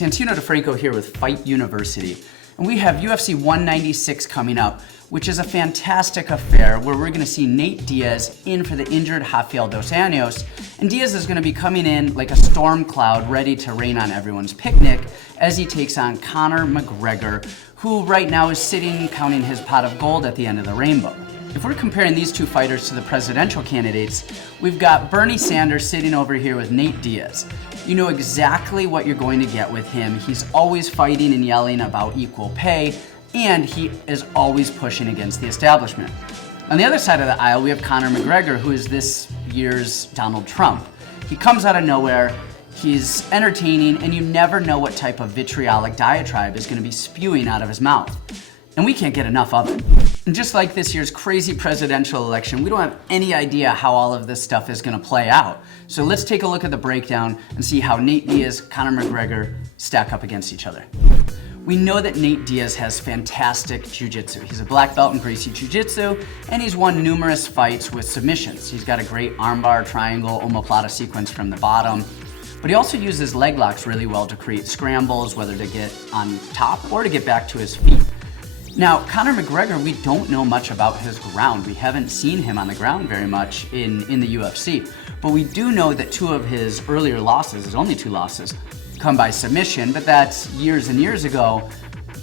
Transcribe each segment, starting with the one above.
Santino DeFranco here with Fight University. And we have UFC 196 coming up, which is a fantastic affair where we're going to see Nate Diaz in for the injured Rafael dos Anjos. And Diaz is going to be coming in like a storm cloud, ready to rain on everyone's picnic as he takes on Conor McGregor, who right now is sitting counting his pot of gold at the end of the rainbow. If we're comparing these two fighters to the presidential candidates, we've got Bernie Sanders sitting over here with Nate Diaz. You know exactly what you're going to get with him. He's always fighting and yelling about equal pay, and he is always pushing against the establishment. On the other side of the aisle, we have Conor McGregor, who is this year's Donald Trump. He comes out of nowhere, he's entertaining, and you never know what type of vitriolic diatribe is going to be spewing out of his mouth. And we can't get enough of it. And just like this year's crazy presidential election, we don't have any idea how all of this stuff is going to play out. So let's take a look at the breakdown and see how Nate Diaz, Conor McGregor stack up against each other. We know that Nate Diaz has fantastic jiu-jitsu. He's a black belt in Gracie Jiu-Jitsu, and he's won numerous fights with submissions. He's got a great armbar, triangle, omoplata sequence from the bottom. But he also uses leg locks really well to create scrambles, whether to get on top or to get back to his feet. Now, Conor McGregor, we don't know much about his ground. We haven't seen him on the ground very much in the UFC. But we do know that two of his earlier losses, his only two losses, come by submission, but that's years and years ago.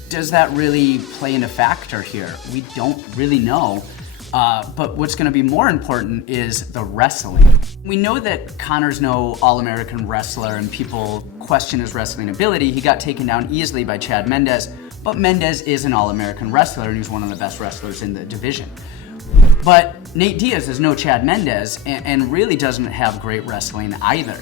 Does that really play into factor here? We don't really know. But what's going to be more important is the wrestling. We know that Conor's no All-American wrestler and people question his wrestling ability. He got taken down easily by Chad Mendes. But Mendes is an All-American wrestler, and he's one of the best wrestlers in the division. But Nate Diaz is no Chad Mendes, and really doesn't have great wrestling either.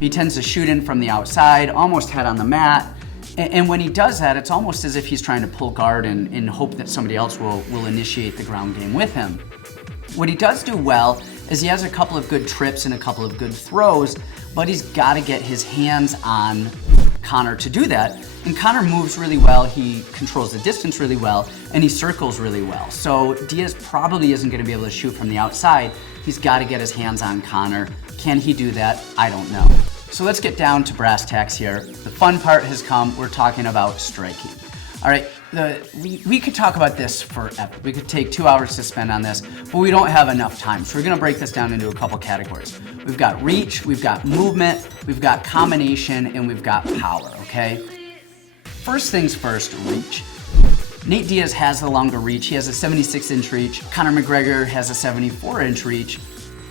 He tends to shoot in from the outside, almost head on the mat, and when he does that, it's almost as if he's trying to pull guard and hope that somebody else will initiate the ground game with him. What he does do well is he has a couple of good trips and a couple of good throws, but he's got to get his hands on Conor to do that. And Conor moves really well, he controls the distance really well, and he circles really well. So Diaz probably isn't going to be able to shoot from the outside. He's got to get his hands on Conor. Can he do that? I don't know. So let's get down to brass tacks here. The fun part has come. We're talking about striking. All right, we could talk about this forever. We could take 2 hours to spend on this, but we don't have enough time. So we're going to break this down into a couple categories. We've got reach, we've got movement, we've got combination, and we've got power, okay? First things first, reach. Nate Diaz has the longer reach. He has a 76-inch reach. Conor McGregor has a 74-inch reach.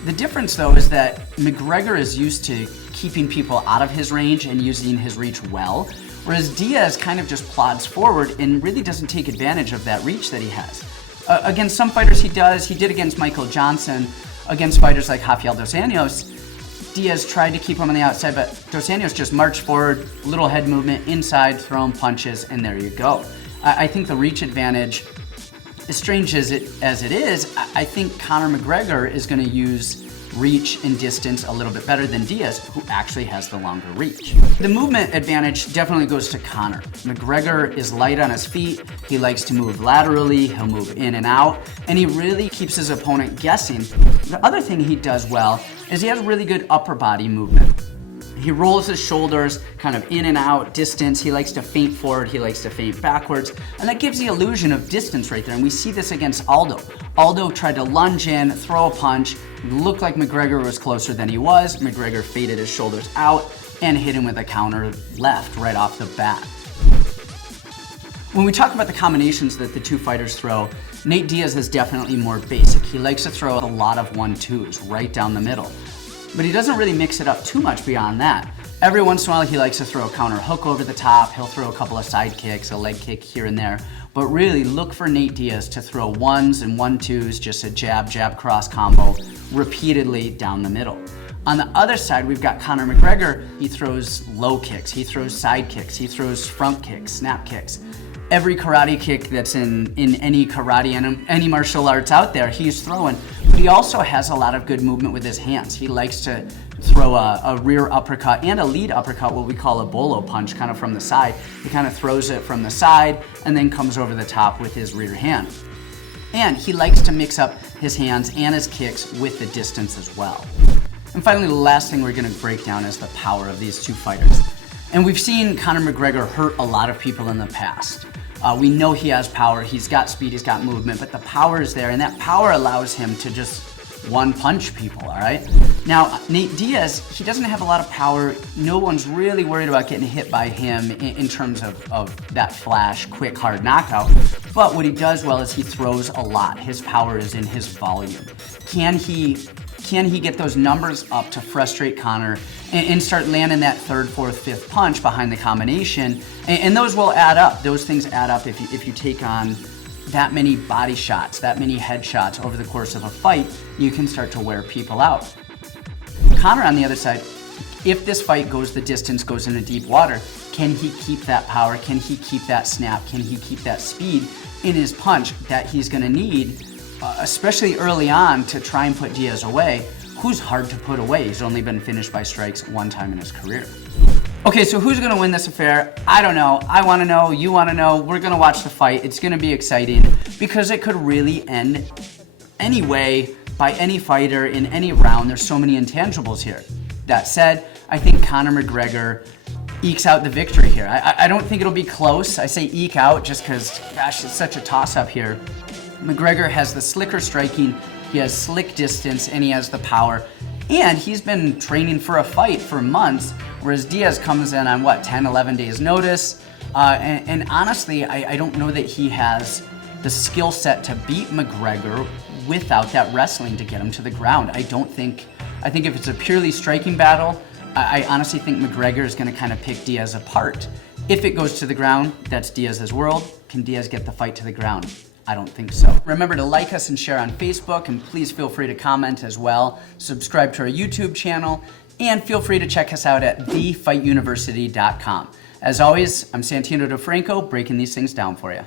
The difference, though, is that McGregor is used to keeping people out of his range and using his reach well, whereas Diaz kind of just plods forward and really doesn't take advantage of that reach that he has. Against some fighters he does. He did against Michael Johnson. Against fighters like Rafael dos Anjos, Diaz tried to keep him on the outside, but dos Anjos just marched forward, little head movement, inside, throwing punches, and there you go. I think the reach advantage, as strange as it is, I think Conor McGregor is going to use reach and distance a little bit better than Diaz, who actually has the longer reach. The movement advantage definitely goes to Conor. McGregor is light on his feet, he likes to move laterally, he'll move in and out, and he really keeps his opponent guessing. The other thing he does well is he has really good upper body movement. He rolls his shoulders kind of in and out, distance. He likes to feint forward, he likes to feint backwards, and that gives the illusion of distance right there. And we see this against Aldo. Aldo tried to lunge in, throw a punch, looked like McGregor was closer than he was. McGregor faded his shoulders out and hit him with a counter left right off the bat. When we talk about the combinations that the two fighters throw, Nate Diaz is definitely more basic. He likes to throw a lot of 1-2s right down the middle. But he doesn't really mix it up too much beyond that. Every once in a while, he likes to throw a counter hook over the top. He'll throw a couple of side kicks, a leg kick here and there. But really, look for Nate Diaz to throw 1s and 1-2s, just a jab, cross combo, repeatedly down the middle. On the other side, we've got Conor McGregor. He throws low kicks, he throws side kicks, he throws front kicks, snap kicks. Every karate kick that's in any karate and any martial arts out there, he's throwing. But he also has a lot of good movement with his hands. He likes to throw a rear uppercut and a lead uppercut, what we call a bolo punch, kind of from the side. He kind of throws it from the side and then comes over the top with his rear hand. And he likes to mix up his hands and his kicks with the distance as well. And finally, the last thing we're going to break down is the power of these two fighters. And we've seen Conor McGregor hurt a lot of people in the past. We know he has power, he's got speed, he's got movement, but the power is there, and that power allows him to just one-punch people, all right? Now, Nate Diaz, he doesn't have a lot of power. No one's really worried about getting hit by him in terms of that flash, quick, hard knockout. But what he does well is he throws a lot. His power is in his volume. Can he get those numbers up to frustrate Conor and start landing that third, fourth, fifth punch behind the combination? And those will add up. Those things add up if you take on that many body shots, that many headshots over the course of a fight, you can start to wear people out. Conor, on the other side, if this fight goes the distance, goes into deep water, can he keep that power? Can he keep that snap? Can he keep that speed in his punch that he's going to need, especially early on, to try and put Diaz away, who's hard to put away? He's only been finished by strikes one time in his career. Okay, so who's gonna win this affair? I don't know. I wanna know, you wanna know. We're gonna watch the fight. It's gonna be exciting because it could really end any way by any fighter in any round. There's so many intangibles here. That said, I think Conor McGregor ekes out the victory here. I don't think it'll be close. I say eke out just because, gosh, it's such a toss-up here. McGregor has the slicker striking, he has slick distance, and he has the power. And he's been training for a fight for months, whereas Diaz comes in on, 10, 11 days notice. And honestly, I don't know that he has the skill set to beat McGregor without that wrestling to get him to the ground. I think if it's a purely striking battle, I honestly think McGregor is gonna kind of pick Diaz apart. If it goes to the ground, that's Diaz's world. Can Diaz get the fight to the ground? I don't think so. Remember to like us and share on Facebook, and please feel free to comment as well. Subscribe to our YouTube channel, and feel free to check us out at thefightuniversity.com. As always, I'm Santino DeFranco, breaking these things down for you.